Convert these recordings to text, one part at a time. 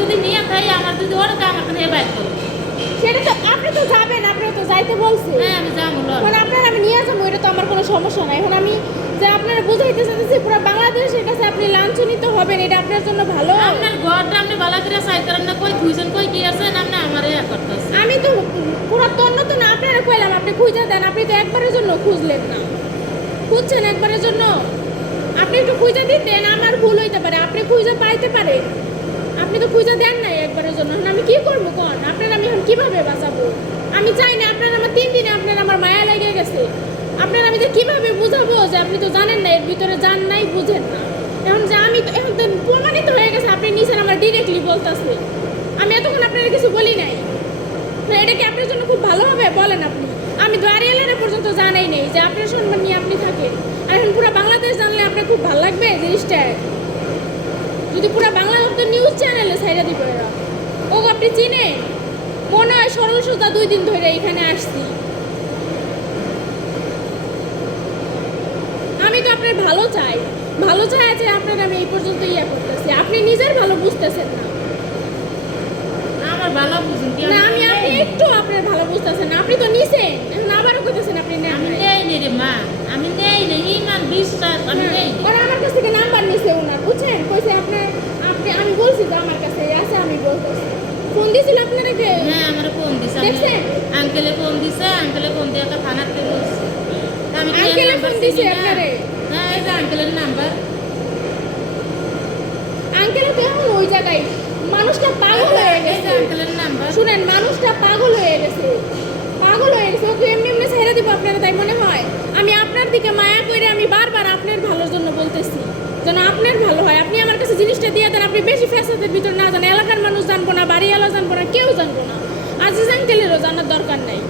যদি নিয়ে খাই আমার যদি ওর আমার কাছে বাইর করো সেটা তো আপনি তো যাবেন, আপনি তো যাইতে বলছেন। হ্যাঁ আমি যাবো মানে আপনার আমি নিয়ে যাবো, এটা তো আমার কোনো সমস্যা নাই। এখন আমি যে আপনারা বুঝাইতে চাইতেছি পুরো বাংলাদেশের কাছে আপনি লাঞ্ছনিত হবেন, এটা আপনার জন্য ভালো। আপনার ঘরটা আপনি ভালো করে সাইড করেন না, কই খুঁজছেন কই কি আছেন আপনি আমারে করতেছেন। আমি তো পুরো তন্ন তো না আপনারা কইলাম, আপনি খুঁজে দেন। আপনি তো একবারের জন্য খুঁজলেন না, খুঁজছেন একবারের জন্য। আপনি একটু খুঁজে দিতেন, আমার ভুল হইতে পারে, আপনি খুঁজে পাইতে পারেন। আপনি তো খুঁজে দেন নাই একবারের জন্য। এখন আমি কি করবো কোন? আপনার আমি এখন কিভাবে বাঁচাবো? আমি চাই না আপনার আমার 3 দিনে আপনার আমার মায়া লেগে গেছে। আপনার আমি যে কিভাবে বুঝাবো যে আপনি তো জানেন না, এর ভিতরে জান নাই, বুঝেন না। এখন যে আমি তো এখন তো প্রমাণিত হয়ে গেছে, আপনি নিছেন আমার ডিরেক্টলি বলতেছে। আমি এতক্ষণ আপনার কিছু বলি নাই। এটা কি আপনার জন্য খুব ভালো হবে বলেন আপনি? আমি দোয়ারিয়ালের পর্যন্ত জানাই নেই যে আপনার সম্মান নিয়ে আপনি থাকেন, আর এখন পুরো বাংলাদেশ জানলে আপনার খুব ভালো লাগবে জিনিসটা। যদি পুরো বাংলাদেশ নিউজ চ্যানেলে ছাইড়া দিব এরা। ও আপনি চিনেন? মনে হয় সরল সোজা 2 দিন ধরে এখানে আসছি। আমি তো আপনার ভালো চাই, ভালো চাই আছে আপনার। আমি এই পর্যন্ত ইয়ে করতেছি, আপনি নিজের ভালো বুঝতেছেন না। আমার ভালো বুঝুন কি না আমি আপনি একটু আপনার ভালো বুঝতেছেন না। আপনি তো নিছেন, এখন আবারও কইতেছেন আপনি নেন আমি নাই। নেই নি রে মা, আমি নেই নি, ইমান বিশ্বাস আমি নেই নি। ওরা আমার কাছ থেকে নাম্বার নিছে ওনার, বুঝছেন? কইছে আপনার আপনি, আমি বলছি যে আমার কাছে আছে, আমি বলতেছি। ফোন দিছিল আপনারা কে? হ্যাঁ আমার ফোন দিছে, দেখছেন? আঙ্কেলে ফোন দিছে, আঙ্কেলে ফোন দিয়ে একটা থানাতে বলছে। আমি কি আঙ্কেলে নাম্বার ফোন দিছে চিনি না। আপনারে? হ্যাঁ এই যে আঙ্কেলের নাম্বার। আঙ্কেল তো এখন ওই জায়গায়। মানুষটা পাগল হয়ে এই যে গেছে। আঙ্কেলের নাম্বার। শুনেন, মানুষটা পাগল হয়ে গেছে, পাগল হয়ে গেছে। ওকে এমনি এমনি ছেড়ে দিব আপনারা, তাই মনে হয়? আমি আপনার দিকে মায়া করে আমি বারবার আপনার ভালোর জন্য বলতেছি, যেন আপনার ভালো হয়। আপনি আমার কাছে জিনিসটা দিয়ে দেন। আপনি বেশি ফ্যাসাদের ভিতর না জানেন, এলাকার মানুষ জানবো না, বাড়িওয়ালা জানবো না, কেউ জানবো না। আজিজ আঙ্কেলেরও জানার দরকার নাই।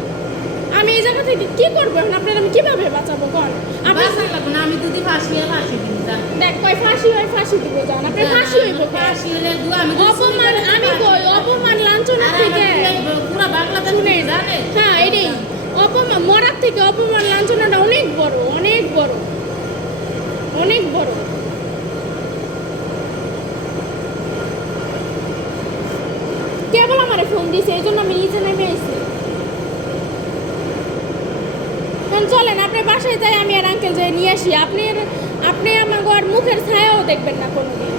আমি এই জায়গা থেকে কি করবো এখন? আপনার আমি কিভাবে বাঁচাবো কোন? আপনি বাসায় লাগবে না, আমি যদি ফাঁসি হয় ফাঁসি দিব জান। দেখ কয় ফাঁসি হয় ফাঁসি দিব জান। আপনার ফাঁসি হইব কেন? ফাঁসি হলে দু আমি যদি চুরি অপমান, করে আমি ফাঁসি কই দিব। অপমান লাঞ্ছনা আর থেকে। পুরো বাংলাদেশ শুনেন, জানে। হ্যাঁ এটাই অপমান, মরার থেকে অপমান লাঞ্ছনাটা অনেক বড়, অনেক বড়, অনেক বড়। কেবল আমারে ফোন দিয়েছে, এই জন্য আমি নিচে নেমে এসেছি। চলেন আপনার বাসায় যাই, আমি আর আঙ্কেল যাই নিয়ে আসি। আপনি আমাকে আর মুখের ছায়াও দেখবেন না কোনোদিন।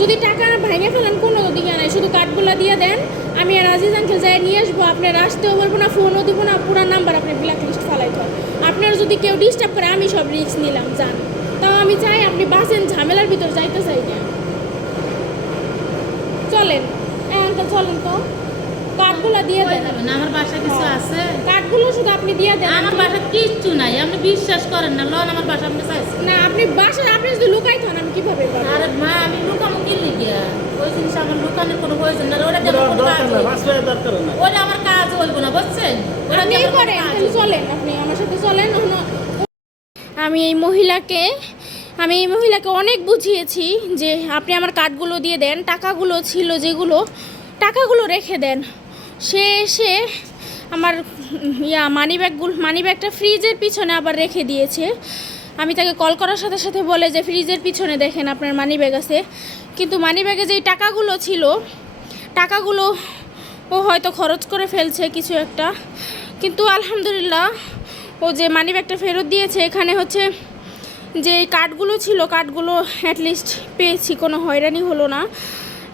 যদি টাকা ভেঙে ফেলেন কোনো দিকে নাই, শুধু কার্ডগুলো দিয়ে দেন। আমি আর আজিজ আঙ্কেল যাই নিয়ে আসবো। আপনার আসতেও বলবো না, ফোনও দিব না, পুরো নাম্বার আপনি ব্ল্যাক লিস্ট ফেলাইতে হবে। আপনার যদি কেউ ডিস্টার্ব করে আমি সব রিস্ক নিলাম জান। তাও আমি চাই আপনি বাসেন, ঝামেলার ভিতর যাইতে চাই না। চলেন আঙ্কেল, চলেন তো, কার্ডগুলো দিয়ে কই দেন। যাবেন? আমার বাসায় কিছু আছে? কার্ডগুলো শুধু আপনি দিয়ে দেন। আমার বাসায় কিচ্ছু নাই, আপনি বিশ্বাস করেন না। লন আমার বাসা আপনি চাইছেন না আপনি বাসায়, আপনি যদি লুকাই থান আমি কিভাবে পাবো? আরে মা আমি লুকামো কি লিখিয়া? ওই জিনিস আমার লুকানোর কোনো প্রয়োজন না। ওটা দিয়ে আমার কোনো কাজ হইবো না। ওটা আমার কাজ হইব না, বুঝছেন? ওটা আপনি দিয়ে আমার কোনো করেন, কাজ তাহলে হইবো না। চলেন, আপনি আমার সাথে চলেন। আমি এই মহিলাকে অনেক বুঝিয়েছি যে আপনি আমার কার্ডগুলো দিয়ে দেন, টাকাগুলো ছিল যেগুলো, টাকাগুলো রেখে দেন। সে এসে আমার মানিব্যাগটা ফ্রিজের পিছনে আবার রেখে দিয়েছে। আমি তাকে কল করার সাথে সাথে বলে যে ফ্রিজের পিছনে দেখেন আপনার মানিব্যাগ আছে। কিন্তু মানিব্যাগে যেই টাকাগুলো ছিল, টাকাগুলো ও হয়তো খরচ করে ফেলছে কিছু একটা। কিন্তু আলহামদুলিল্লাহ ও যে মানিব্যাগটা ফেরত দিয়েছে, এখানে হচ্ছে যে কার্ডগুলো ছিল, কার্ডগুলো অ্যাটলিস্ট পেয়েছি, কোনো হয়রানি হলো না।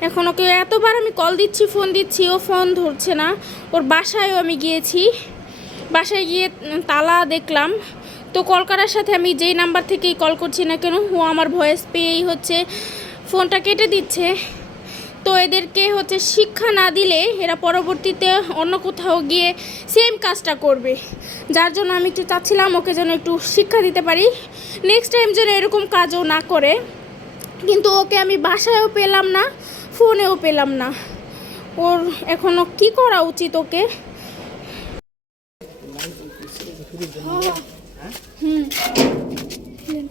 এখন ওকে এতবার আমি কল দিচ্ছি, ফোন দিচ্ছি, ও ফোন ধরছে না। ওর বাসায়ও আমি গিয়েছি, বাসায় গিয়ে তালা দেখলাম। তো কল করার সাথে আমি যেই নাম্বার থেকেই কল করছি না কেন, ও আমার ভয়েস পেয়েই হচ্ছে ফোনটা কেটে দিচ্ছে। তো এদেরকে হচ্ছে শিক্ষা না দিলে এরা পরবর্তীতে অন্য কোথাও গিয়ে সেম কাজটা করবে। যার জন্য আমি একটু চাচ্ছিলাম ওকে যেন একটু শিক্ষা দিতে পারি, নেক্সট টাইম যেন এরকম কাজও না করে। কিন্তু ওকে আমি বাসায়ও পেলাম না, ফোনেও পেলাম না। ওর এখনও কি করা উচিত ওকে?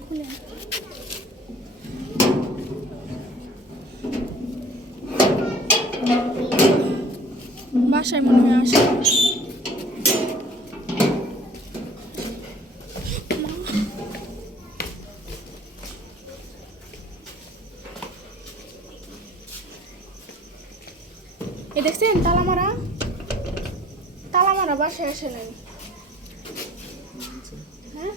খুলেন। বাসায় মনে হয় আসে। এই দেখছেন তালা মারা বাসায় আসে নাই। হ্যাঁ